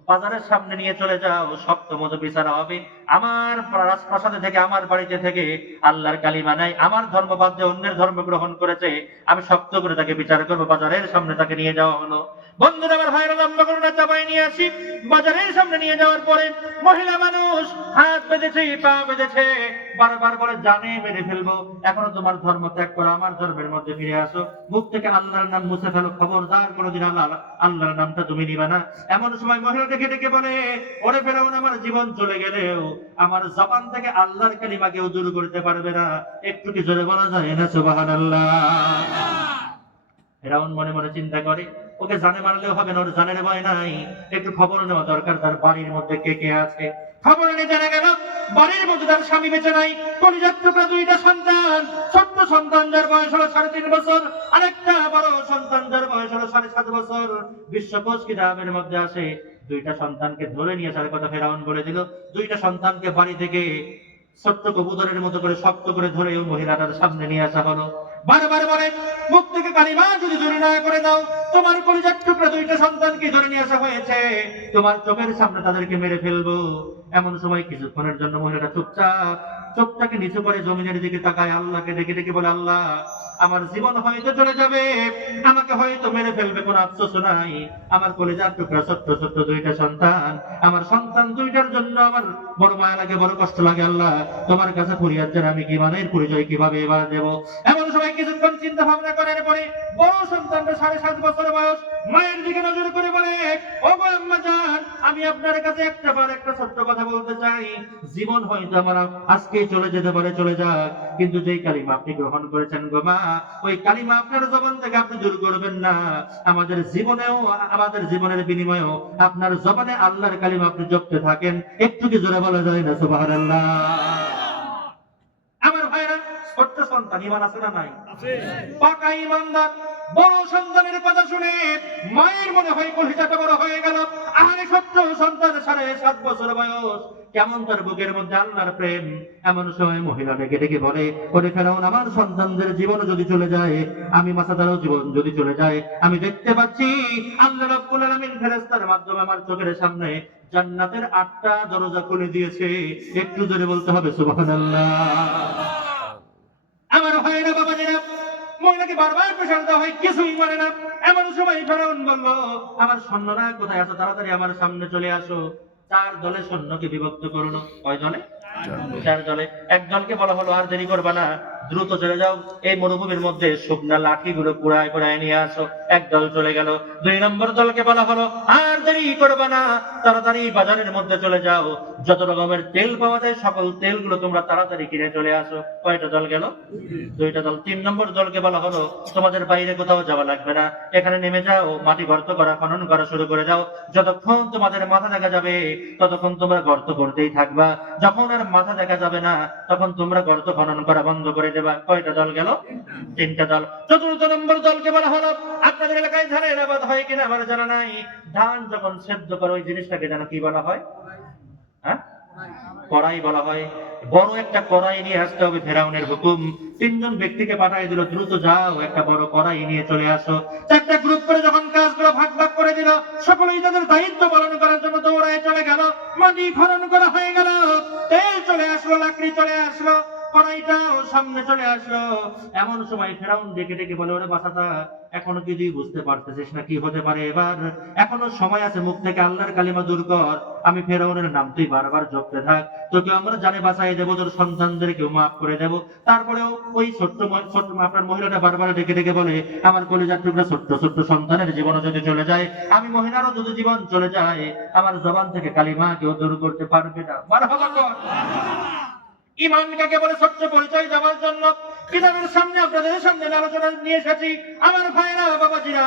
বাজারের সামনে নিয়ে চলে যাও, শক্ত মতো বিচার হবে। আমার রাজপ্রাসাদে থেকে, আমার বাড়িতে থেকে আল্লাহর কালিমা নাই, আমার ধর্ম বাদ দিয়ে অন্যের ধর্ম গ্রহণ করেছে, আমি শক্ত করে তাকে বিচার করবো। বাজারের সামনে তাকে নিয়ে যাওয়া হলো। বন্ধুরা আমার, ভাইরা, লম্বা করোনা, চাপাই নিয়ে আসি। বাজারের সামনে নিয়ে যাওয়ার পরে মহিলা মানুষ হাত বেঁধেছে, পা বেঁধেছে, বারবার বলে জানে মেরে ফেলবো, এখনো তোমার ধর্ম ত্যাগ করো, আমার ধর্মের মধ্যে ফিরে আসো, মুখ থেকে আল্লাহর নাম মুছে ফেলো, খবরদার কোনোদিন আল্লাহর নামটা তুমি নিবে না। এমন সময় মহিলা ডেকে ডেকে বলে, ওরে ফেরাউন, আমার জীবন চলে গেলেও আমার জবান থেকে আল্লাহর কালিমা কেউ দূর করতে পারবে না। একটু কি জোরে বলা যায় না সুবহানাল্লাহ? ফেরাউন মনে মনে চিন্তা করে, ওকে জানে মারলেও হবে না, ওর জানের ভয় নাই, একটু খবর নেওয়া দরকার তার বাড়ির মধ্যে কে কে আছে। খবর নিয়ে জানা গেল বাড়ির মধ্যে তার স্বামী বেঁচে নাই, কলিজার টুকরা দুইটা সন্তান, ছোট্ট সন্তান যার বয়স হলো 3.5 বছর, আরেকটা বড় সন্তান যার বয়স হলো 7.5 বছর। বিশ্বকোষ কিতাবের মধ্যে আসে দুইটা সন্তানকে ধরে নিয়ে আসার কথা ফেরাউন বলে দিল। দুইটা সন্তানকে বাড়ি থেকে ছোট্ট কবুতরের মতো করে শক্ত করে ধরে ওই মহিলাটার সামনে নিয়ে আসা হলো। বারবার বলে, মুখ থেকে কালিমা যদি দূর না করে দাও, তোমার কলিজার টুকরা দুইটা সন্তানকে ধরে নিয়ে আসা হয়েছে, তোমার চোখের সামনে তাদেরকে মেরে ফেলবো। এমন সময় কিছুক্ষণের জন্য মহিলাটা চুপচাপ চোখটাকে নিচু করে জমিনের দিকে তাকায়, আল্লাহকে ডেকে ডেকে বলে, আল্লাহ, আমার জীবন হয়তো চলে যাবে, আমাকে হয়তো মেরে ফেলবে, কোনো আফসোস নাই, আমার কলিজার টুকরা ছোট্ট ছোট্ট দুইটা সন্তান, আমার সন্তান দুইটার জন্য আমার বড় মায়া লাগে, বড় কষ্ট লাগে, আল্লাহ তোমার কাছে ফরিয়াদ জানাই, আমি কি মানের পরিচয় কিভাবে এবার দেবো। এমন সময় কিছুক্ষণ চিন্তা ভাবনা করার পরে বড় সন্তানটা 7.5 বছর বয়স মায়ের দিকে নজর করে বলে, ও গো আম্মা জান, আমি আপনার কাছে একটা ছোট্ট কথা বলতে চাই। জীবন হয়তো আমার আজকে চলে যেতে পারে, চলে যাক, কিন্তু যেই কালিমা আপনি গ্রহণ করেছেন গো মা, ওই কালিমা আপনার জবান থেকে আপনি দূর করবেন না। আমাদের জীবনেও, আমাদের জীবনের বিনিময়েও আপনার জবানে আল্লাহর কালিমা আপনি জপতে থাকেন। একটু কি জোরে বলা যায় না সুবহানাল্লাহ? আমার ভাইরা, ছোট্ট সন্তান, ঈমান আছে না নাই? পাকা ঈমানদার। বড় সন্তানের কথা শুনে মায়ের মনে হয় কলিজাটা বড় হয়ে গেল। আরে ছোট্ট সন্তান, 7.5 বছর বয়স, কেমন তার বুকের মধ্যে আল্লাহর প্রেম। এমন সময় মহিলা ডেকে ডেকে বলে, ওরে ফেরাউন, আমার সন্তানদের জীবন যদি চলে যায়, আমি মাসাদারও জীবন যদি চলে যায়, আমি দেখতে পাচ্ছি আল্লাহ রাব্বুল আলামিন ফেরেশতার মাধ্যমে আমার চোখের সামনে জান্নাতের 8টা দরজা খুলে দিয়েছে। একটু জোরে বলতে হবে সুবহানাল্লাহ। আমার ভাইরা, বাবাজিরা, মহিলাকে বারবার প্রেসার দেওয়া হয়, কিছুই মানে না। এমন সময় ফেরাউন বলল, আমার সৈন্যরা কোথায় আছো, তাড়াতাড়ি আমার সামনে চলে আসো। 4 দলে সৈন্যকে বিভক্ত করলো। কয় দলে? 4 দলে। এক দলকে বলা হলো, আর দেরি করবা না, দ্রুত চলে যাও, এই মরুভূমির মধ্যে শুকনা লাঠিগুলো কুড়ায় কুড়ায় নিয়ে আসো। এক দল চলে গেল। 2 নম্বর দলকে বলা হলো, আর দেরি করবা না, তাড়াতাড়ি বাজারের মধ্যে চলে যাও, যত রকমের তেল পাওয়া যায় সকল তেলগুলো তোমরা তাড়াতাড়ি কিনে চলে আসো। কয়টা দল গেল? 2টা দল। 3 নম্বর দলকে বলা হলো, তোমাদের বাইরে কোথাও যাওয়া লাগবে না, এখানে নেমে যাও, মাটি গর্ত করা, খনন করা শুরু করে দাও। যতক্ষণ তোমাদের মাথা দেখা যাবে ততক্ষণ তোমরা গর্ত করতেই থাকবা, যখন আর মাথা দেখা যাবে না তখন তোমরা গর্ত খনন করা বন্ধ করে দেবা। কয়টা দল গেল? 3টা দল। 4র্থ নম্বর দলকে বলা হলো, আপনাদের এলাকায় ধানের আবাদ হয় কিনা আমার জানা নাই, ধান যখন সেদ্ধ করে ওই জিনিসটাকে যেন কি বলা হয়? হ্যাঁ, কড়াই বলা হয়। বড় একটা কড়াই নিয়ে আসতে হবে, ফেরাউনের হুকুম। 3 জন ব্যক্তিকে পাঠিয়ে দিল, দ্রুত যাও, একটা বড় কড়াই নিয়ে চলে আসো। 4টা গ্রুপ করে যখন কাজগুলো ভাগ ভাগ করে দিল, সকলেই তাদের দায়িত্ব পালন করার জন্য দৌড়ায় চলে গেল। মাটি খনন করা হয়ে গেল, তেল চলে আসলো, লাকড়ি চলে আসলো, কড়াইটাও সামনে চলে আসলো। এমন সময় ফেরাউন ডেকে ডেকে বলে, ওরে বাছাতা, এখনো কি তুই বুঝতে পারতেছিস না কি হতে পারে এবার? এখনো সময় আছে, মুখ থেকে আল্লাহর কালিমা দূর কর, আমি ফেরাউনের নাম তুই বারবার জপতে থাক, তোকে আমরা জানে বাঁচাই দেবো, তোর সন্তানদেরকেও মাফ করে দেবো। তারপরেও ওই ছোট্ট আপনার মহিলাটা বারবার ডেকে ডেকে বলে, আমার কলিজার টুকরা ছোট্ট ছোট্ট সন্তানের জীবন যদি চলে যায়, আমি মহিলারও যদি জীবন চলে যায়, আমার জবান থেকে কালিমা কেউ দূর করতে পারবে না। মারহাবা কর। ঈমান কাকে বলে ছোট্ট পরিচয় দেওয়ার জন্য কিতাবের সামনে আপনাদের সামনে আলোচনা নিয়ে এসেছি। আমার ভাইরা, বাবাজিরা,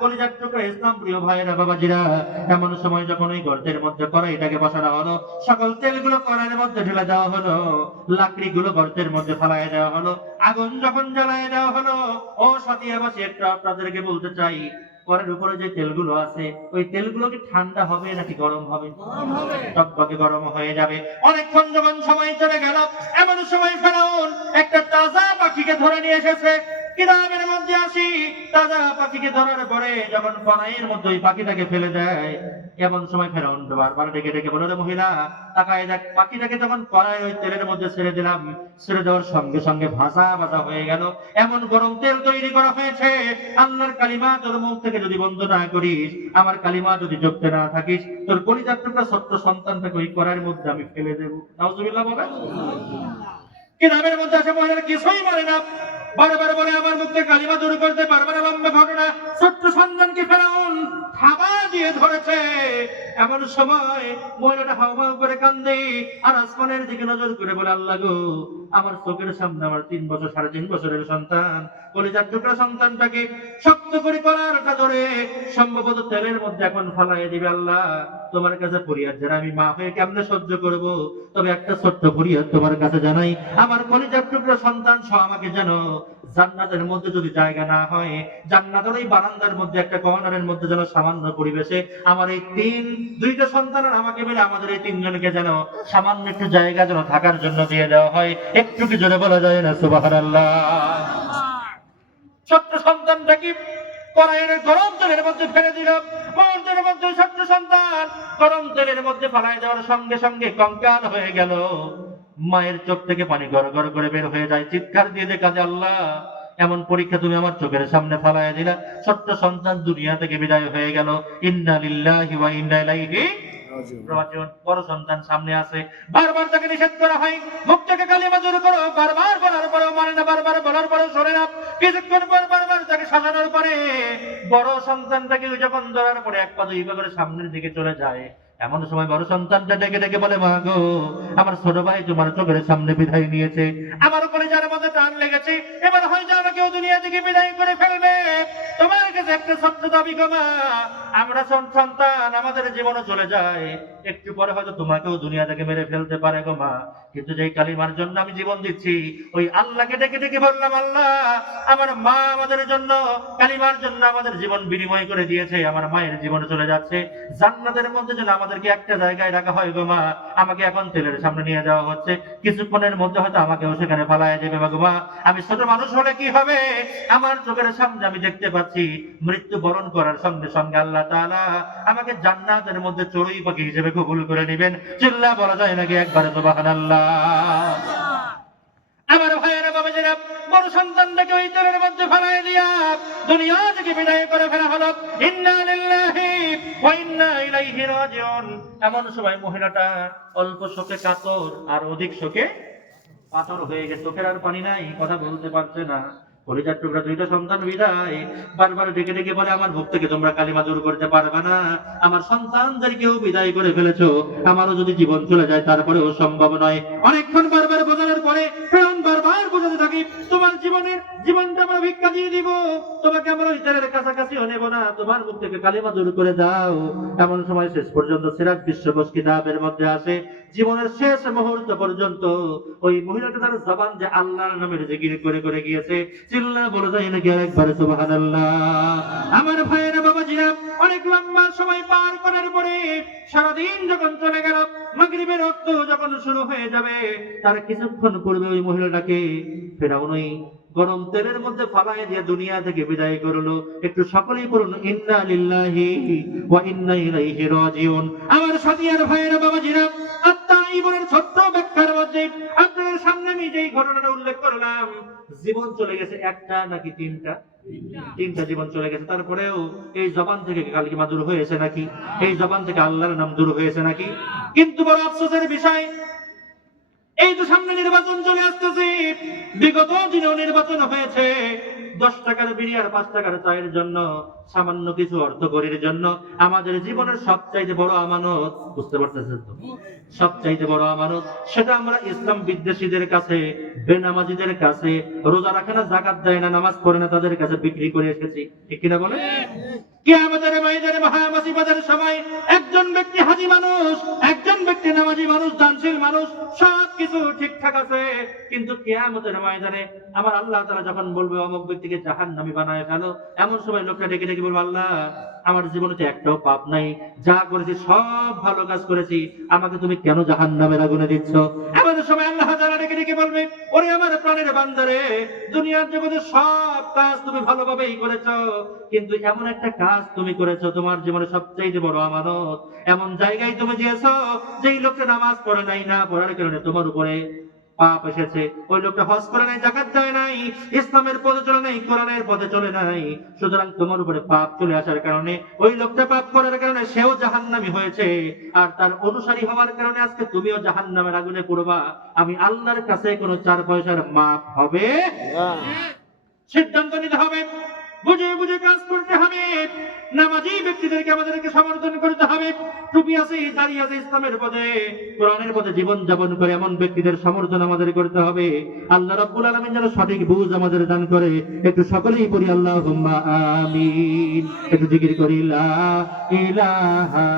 কলিজার টুকরা ইসলাম প্রিয় ভাইরা, বাবাজিরা, এমন সময় যখন ওই গর্তের মধ্যে কড়াইটাকে বসানো হলো, সকল তেলগুলো কড়াইয়ের মধ্যে ঢেলে দেওয়া হলো, লাকড়িগুলো গর্তের মধ্যে ফালায় দেওয়া হলো, আগুন যখন জ্বালায় দেওয়া হলো, ও সাথীবাসী, একটা আপনাদেরকে বলতে চাই, কড়াইয়ের উপরে যে তেলগুলো আছে, ওই তেলগুলো কি ঠান্ডা হবে নাকি গরম হবে? টকটকে গরম হয়ে যাবে। অনেকক্ষণ যখন সময় চলে গেল, এমন সময় ফেরাউন একটা তাজা পাখিকে ধরে নিয়ে এসেছে। কিতাবের মধ্যে আসি তাজা পাখিকে ধরার পরে যখন কড়াইয়ের মধ্যে ওই পাখিটাকে ফেলে দেয়, এমন সময় ফেরাউন বারবার ডেকে ডেকে বলে, মহিলা তাকায় দেখ, পাখিটাকে যখন কড়াই ওই তেলের মধ্যে ছেড়ে দিলাম, ছেড়ে দেওয়ার সঙ্গে সঙ্গে ভাজা ভাজা হয়ে গেল। এমন গরম তেল তৈরি করা হয়েছে, আল্লাহর কালিমা তোর মুখ থেকে যদি বন্ধ না করিস, আমার কালিমা যদি জপতে না থাকিস, তোর কলিজার টুকরা ছোট্ট সন্তানটাকে ওই কড়াইয়ের মধ্যে আমি ফেলে দেবো। নাউজুবিল্লাহ বলে। কিতাবের মধ্যে আছে মহিলারা কিছুই বলে না, বারবার বলে আমার মুখ থেকে কালিমা দূর করতে পারবে না। লম্বা ঘটনা, ছোট্ট সন্তানকে ফেরাউন থাবা দিয়ে ধরেছে। এমন সময় মহিলাটা হাউমাউ করে কান্দে আর আসমানের দিকে নজর করে বলে, আল্লাহ গো, আমার চোখের সামনে আমার 3 বছর 3.5 বছরের সন্তান, কলিজার টুকরা সন্তানটাকে শক্ত করে কলারটা ধরে সম্ভবত তেলের মধ্যে এখন ফালাইয়ে দিবে। আল্লাহ, তোমার কাছে ফরিয়াদ যারা আমি মা হয়ে কেমনে সহ্য করব, তবে একটা ছোট্ট ফরিয়াদ তোমার কাছে জানাই, আমার কলিজার টুকরা সন্তান সহ আমাকে যেন জান্নাতের মধ্যে যদি জায়গা না হয়, জান্নাতের ওই বারান্দার মধ্যে একটা কর্নারের মধ্যে যেন সামান্য পরিবেশে আমার এই দুইটা সন্তান আর আমাকে মিলে আমাদের এই 3 জনকে যেন সামান্য একটু জায়গা যেন থাকার জন্য দিয়ে দেওয়া হয়। একটু কি জোরে বলা যায় না সুবহানাল্লাহ? ছোট্ট সন্তানটাকে কড়াইয়ের গরম তেলের মধ্যে ফেলে দিল। মুহূর্তের মধ্যে ছোট্ট সন্তান গরম তেলের মধ্যে ফালাই দেওয়ার সঙ্গে সঙ্গে কঙ্কাল হয়ে গেল। মায়ের চোখ থেকে পানি গড় গড় করে বের হয়ে যায়, চিৎকার দিয়ে কাঁদে, আল্লাহ, এমন পরীক্ষা তুমি আমার চোখের সামনে ফালাইয়া দিলা, ছোট্ট সন্তান দুনিয়া থেকে বিদায় হয়ে গেল। ইন্না লিল্লাহি ওয়া ইন্না ইলাইহি রাজিউন। বড় সন্তান সামনে আছে, বারবার তাকে নিষেধ করা হয়, মুখ থেকে কালিমা দূর করো, বারবার বলার পরেও মানে না, বারবার বলার পরেও শোনে না। কিছুক্ষণ পর বারবার তাকে শাসানোর পরে বড় সন্তানটাকে যখন ধরার পরে 1 পা 2 পা করে সামনের দিকে চলে যায়, এমন সময় বড় সন্তানটা ডেকে ডেকে বলে, মা গো, আমার ছোট ভাই তোমার চোখের সামনে বিদায় নিয়েছে, আমার কলিজার মধ্যে টান লেগেছে, এবার হয়তো আমাকেও দুনিয়া থেকে বিদায় করে ফেলবে। তোমার কাছে একটা ছোট্ট দাবি গো মা, আমরা সন্তান আমাদের জীবনে চলে যায়, একটু পরে হয়তো তোমাকেও দুনিয়া থেকে মেরে ফেলতে পারে গো মা, কিন্তু যেই কালিমার জন্য আমি জীবন দিচ্ছি, ওই আল্লাহকে ডেকে ডেকে বললাম, আল্লাহ, আমার মা আমাদের জন্য কালিমার জন্য আমাদের জীবন বিনিময় করে দিয়েছে, আমার মায়ের জীবনে চলে যাচ্ছে, জান্নাতের মধ্যে যেন আমাদেরকে একটা জায়গায় রাখা হয় গো মা, আমাকে এখন তেলের সামনে নিয়ে যাওয়া হচ্ছে, কিছুক্ষণের মধ্যে হয়তো আমাকেও সেখানে ফালাইয়া দেবে গো মা। আমি ছোট মানুষ হলে কি হবে, আমার চোখের সামনে আমি দেখতে পাচ্ছি মৃত্যু বরণ করার সঙ্গে সঙ্গে আল্লাহ তাআলা আমাকে জান্নাতের মধ্যে চড়ুই পাখি হিসেবে কবুল করে নেবেন। চিল্লা বলা যায় নাকি একবারে সুবহানাল্লাহ? আমার ভাইয়েরা, বাবাজিরা, বড় সন্তানটাকে ওই তেলের মধ্যে ফেলাই দিয়া দুনিয়া থেকে বিদায় করে ফেলা হলো। ইন্না লিল্লাহি ওয়া ইন্না ইলাইহি রাজিউন। এমন সময় মহিলাটা অল্প শোকে কাতর আর অধিক শোকে পাথর হয়ে গেছে, চোখের আর পানি নাই, কথা বলতে পারছে না। কলিজার টুকরা 2টা সন্তান বিদায়, বারবার ডেকে ডেকে বলে, আমার মুখ থেকে তোমরা কালিমা দূর করতে পারবে না, আমার সন্তানদেরকেও বিদায় করে ফেলেছো, আমারও যদি জীবন চলে যায় তারপরেও সম্ভব নয়। অনেকক্ষণ বারবার বোঝানোর পরে ফেরাউন বারবার বোঝাতে থাকি, তোমার জীবনটা আমরা ভিক্ষা দিয়ে দিব, তোমাকে আমরা ওই তেলের কাছাকাছিও নেব না, তোমার মুখ থেকে কালিমা দূর করে দাও। এমন সময় শেষ পর্যন্ত সিরাত বিশ্বকোষ কিতাবের মধ্যে আসে, জীবনের শেষ মুহূর্ত পর্যন্ত ওই মহিলাটা তার জবান যে আল্লাহর নামের জিকির করে করে গিয়েছে। চিল্লা বলে যায় নাকি একবারে সুবহানাল্লাহ? আমার ভাইয়েরা, বাবাজিরা, অনেক লম্বা সময় পার করার পরে সারাদিন যখন চলে গেল, মাগরিবের ওয়াক্ত যখন শুরু হয়ে যাবে, তার কিছুক্ষণ পূর্বে ওই মহিলাটাকে ফেরাউন ওই গরম তেলের মধ্যে ফালায় দিয়ে দুনিয়া থেকে বিদায় করলো। একটু সকলেই বলুন, ইন্না লিল্লাহি ওয়া ইন্না ইলাইহি রাজিউন। আমার সাথীয়ার ভাইয়েরা, বাবাজিরা, আত্মাইবনের ছোট্ট ব্যাখ্যার মধ্যে আপনাদের সামনে আমি যেই ঘটনাটা উল্লেখ করলাম, জীবন চলে গেছে একটা নাকি 3টা? 3টা জীবন চলে গেছে। তারপরেও এই জবান থেকে কালিমা দূর হয়েছে নাকি? এই জবান থেকে আল্লাহর নাম দূর হয়েছে নাকি? কিন্তু বড় আফসোসের বিষয়, এই তো সামনে নির্বাচন চলে আসতেছে, বিগত দিনেও নির্বাচন হয়েছে, 10 টাকার বিড়ি আর 5 টাকার চায়ের জন্য, সামান্য কিছু অর্থকরীর জন্য আমাদের জীবনের সবচাইতে বড় আমানত, বুঝতে পারতেছেন তো, সবচাইতে বড় আমানত, সেটা আমরা ইসলাম বিদ্বেষীদের কাছে, বেনামাজিদের কাছে, রোজা রাখে না, যাকাত দেয় না, নামাজ পড়ে না, তাদের কাছে বিক্রি করে এসেছি। ঠিক কিনা বলে? কিয়ামতের ময়দানে মহামুসিবতের সময় একজন ব্যক্তি হাজী মানুষ, একজন ব্যক্তি নামাজি মানুষ, দানশীল মানুষ, সবকিছু ঠিকঠাক আছে, কিন্তু কিয়ামতের ময়দানে আমার আল্লাহ তাআলা যখন বলবে অমুক ব্যক্তিকে জাহান্নামী বানায় ফেলো, এমন সময় লোকটা ডেকে ডেকে বলবে, আল্লাহ, আমার জীবনে তো একটাও পাপ নাই, যা করেছি সব ভালো কাজ করেছি, আমাকে তুমি কেন জাহান্নামের আগুনে দিচ্ছ? এমন সময় আল্লাহ তাআলা ডেকে রেখে বলবে, ওরে আমার প্রাণের বান্দারে, দুনিয়ার জগতে সব কাজ তুমি ভালোভাবেই করেছো, কিন্তু এমন একটা কাজ তুমি করেছো তোমার জীবনে সবচেয়ে বড় আমানত, এমন জায়গায় তুমি যেছো যেই লোকটা নামাজ পড়ে নাই, না পড়ার কারণে তোমার উপরে পাপ এসেছে। ওই লোকটা হজ করে নাই, যাকাত দেয় নাই, ইসলামের পথে চলে নাই, কোরআনের পথে চলে নাই, সুতরাং তোমার উপরে পাপ চলে আসার কারণে ওই লোকটা পাপ করার কারণে সেও জাহান্নামী হয়েছে, আর তার অনুসারী হওয়ার কারণে আজকে তুমিও জাহান্নামের আগুনে পড়বা। আমি আল্লাহর কাছে কোনো 4 পয়সার মাপ হবে না। সিদ্ধান্ত নিতে হবে, বুঝে বুঝে কাজ করতে হবে। নামাজি ব্যক্তিদেরকে আমাদেরকে সমর্থন করতে হবে। টুপি আছে, দাঁড়িয়ে আছে, ইসলামের পথে কোরআনের পথে জীবন যাপন করে এমন ব্যক্তিদের সমর্থন আমাদের করতে হবে। আল্লাহ রাব্বুল আলামিন যেন সঠিক বুঝ আমাদের দান করে। একটু সকলেই পড়ি আল্লাহুম্মা আমিন। একটু জিকির করি লা ইলাহা